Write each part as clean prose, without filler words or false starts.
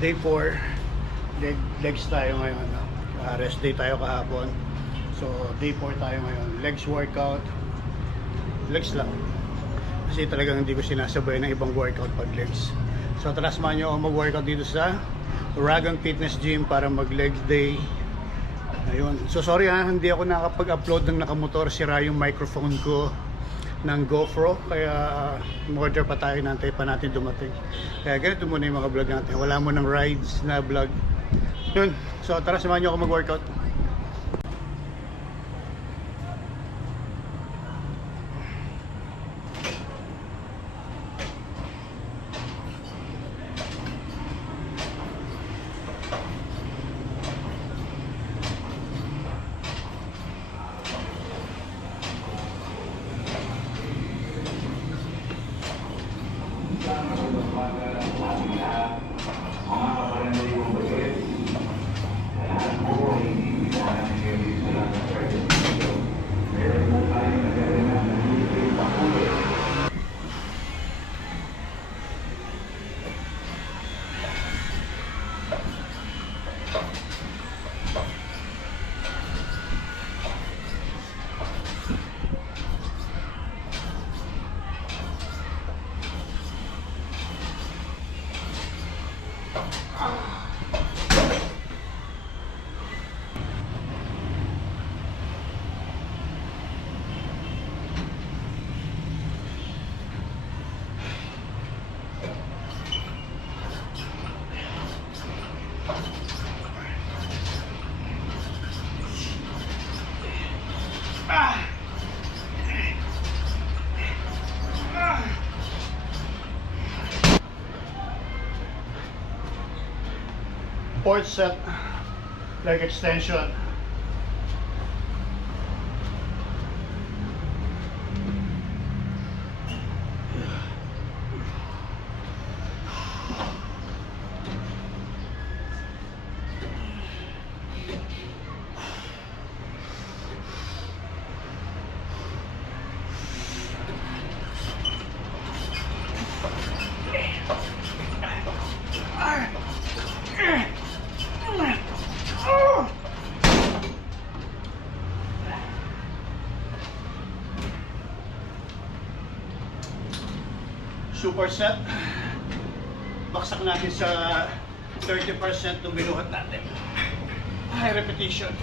Day 4, legs tayo ngayon. Rest day tayo kahapon. So day 4 tayo ngayon. Legs workout. Legs lang. Kasi talagang hindi ko sinasabay ng ibang workout pag legs. So tara, samahan nyo ako mag-workout dito sa Uragan Fitness Gym para mag-legs day. Ayun. So sorry hindi ako nakapag-upload ng nakamotor. Sira yung microphone ko ng GoPro. Kaya order pa tayo, nantay pa natin dumating. Kaya ganito muna yung mga vlog natin. Wala mo ng rides na vlog. Yun. So tara, samahan nyo ako mag-workout. Fourth set, leg extension. Super set. Baksak natin sa 30% ng binuhat natin. High repetition.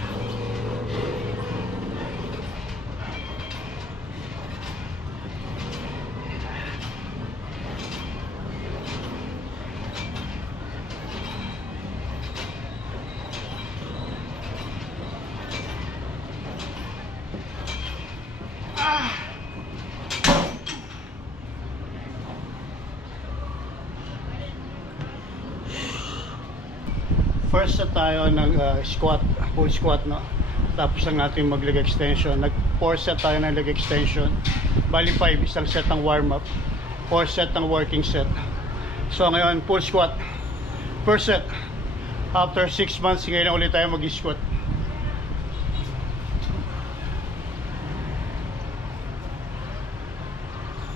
First set tayo ng squat, full squat, no? Tapos lang natin mag leg extension. Nag 4 set tayo ng leg extension. Bali 5, isang set ng warm up, 4 set ng working set. So ngayon full squat. First set. After 6 months, ngayon ulit tayo mag-squat.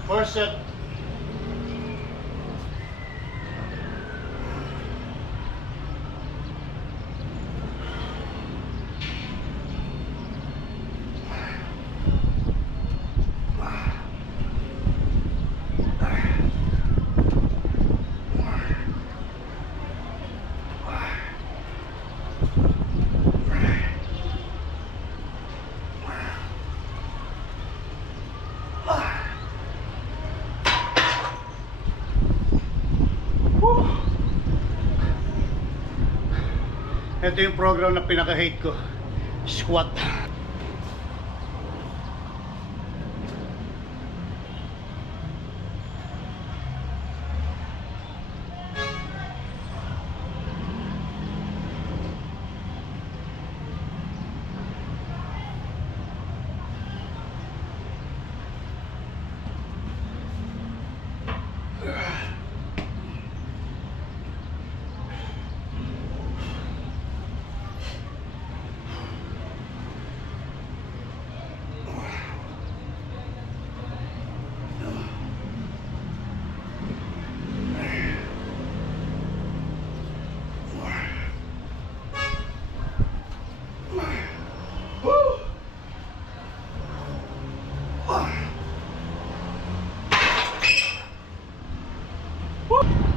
First set. Ito yung program na pinaka-hate ko, squat.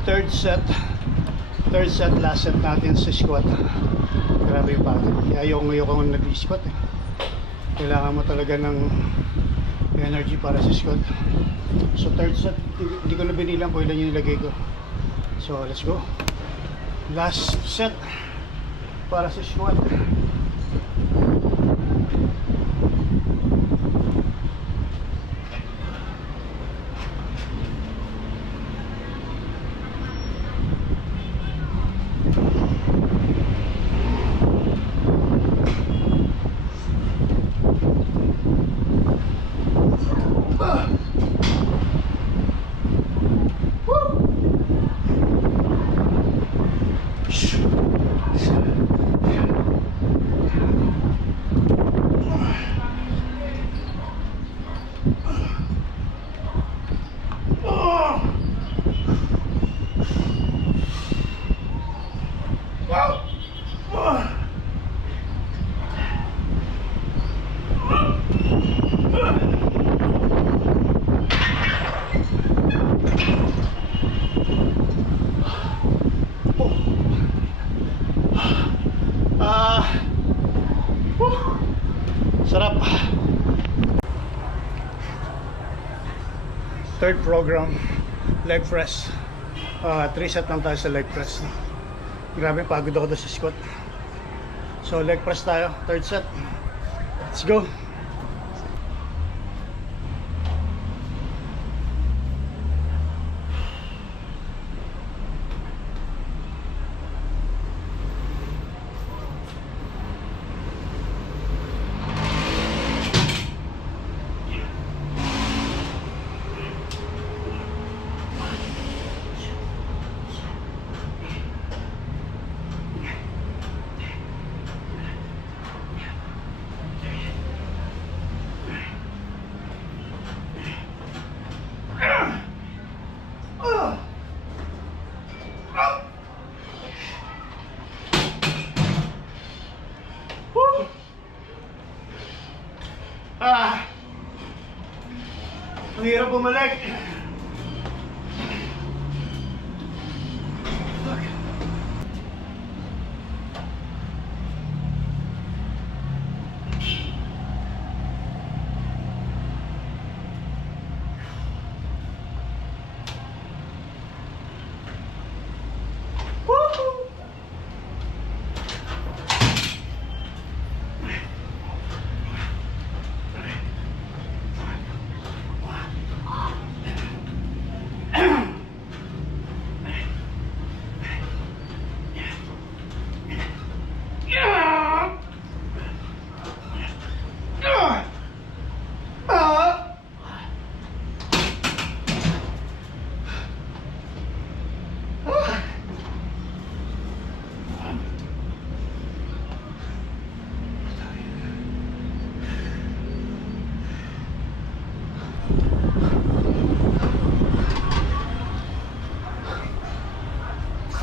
Third set, last set natin sa squat. Grabe yung pagod. Kaya ayoko nag-squat eh. Kailangan mo talaga ng energy para sa squat. So third set, hindi ko na binilang kung ilan yung nilagay ko. So let's go. Last set para sa squat. Sarap. Third program, leg press. 3 set lang tayo sa leg press. Grabe, pagod ako doon sa squat. So leg press tayo, third set. Let's go. Ang hirap bumalik.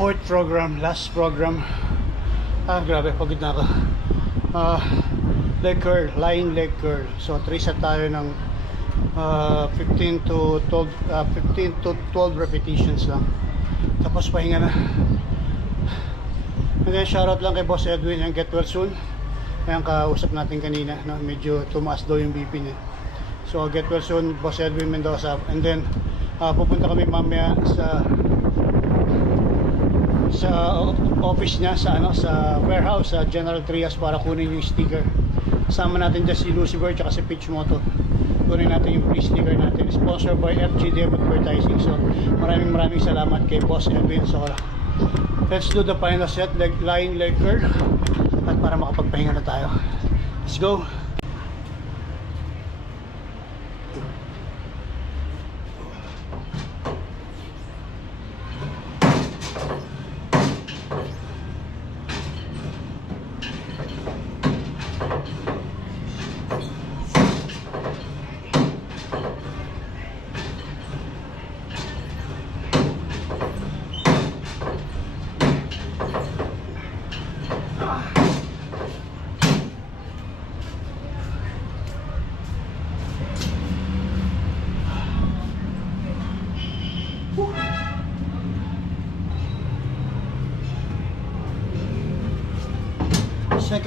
Fourth program, last program. Grabe, pagod na ako. Leg curl, lying leg curl. So 3 set tayo ng 15 to 12 repetitions lang. Tapos pahinga na. And then shoutout lang kay Boss Edwin and get well soon. Ayan, kausap natin kanina, no? Medyo tumaas daw yung BP niya. So get well soon, Boss Edwin Mendoza. And then pupunta kami mamaya sa office niya sa warehouse sa General Trias para kunin yung sticker. Kasama natin dyan si Lucifer at si Pitch Moto. Kunin natin yung free sticker natin. Sponsored by FGDM Advertising. So maraming salamat kay Boss Edwin. So let's do the final set, lying leg curl, at para makapagpahinga na tayo. Let's go.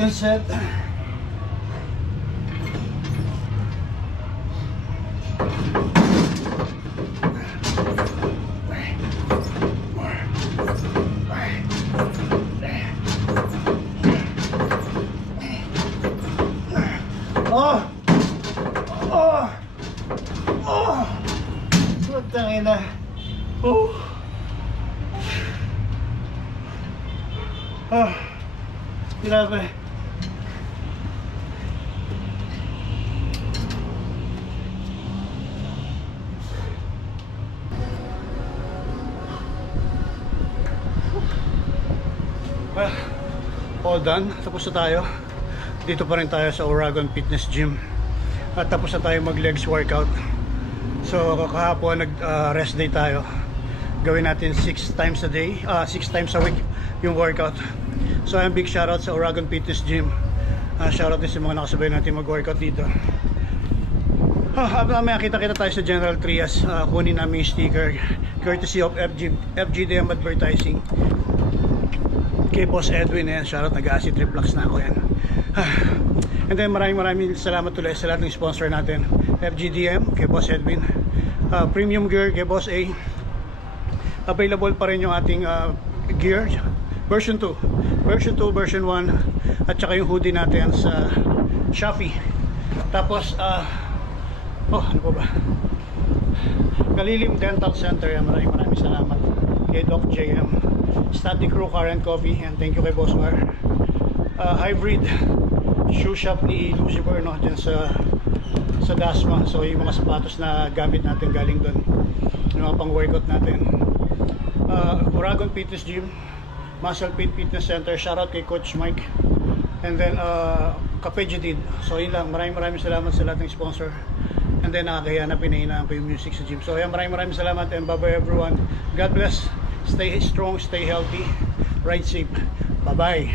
Second set. Oh! Oh! Oh! Putang ina. Oh! Ah! Grabe. Well, all done. Tapos na tayo. Dito pa rin tayo sa Oragon Fitness Gym. At tapos na tayo mag legs workout. So kahapon nag-rest day tayo. Gawin natin 6 times a day, 6 times a week yung workout. So ayun, big shoutout sa Oragon Fitness Gym. Shoutout din sa mga nakasabay natin mag-workout dito. May kita-kita tayo sa General Trias. Kunin namin yung sticker courtesy of FGDM Advertising. Kay Boss Edwin, yan. Shoutout, nag-acid reflux na ako yan. And then maraming salamat ulit sa lahat ng sponsor natin. FGDM, kay Boss Edwin. Premium Gear, kay Boss A. Available pa rin yung ating gear. Version 2, version 1. At saka yung hoodie natin sa Shopee. Tapos, ano pa ba? Kalilim Dental Center, yan. Maraming salamat. Kay Doc JM. Static Crew Car and Coffee, and thank you kay Boss Mar. Hybrid shoe shop ni Lucifer, no, dyan sa Dasma. So yung mga sapatos na gamit natin galing doon, yung mga pang workout natin. Oragon Fitness Gym, Muscle Fit Fitness Center, shoutout kay Coach Mike. And then Cafe Jadid. So yun lang, maraming salamat sa lahat ng sponsor. And then nakakaya na pinahinaan ko yung music sa gym. So yan, maraming salamat, and bye bye everyone. God bless. Stay strong, stay healthy, ride safe. Bye bye.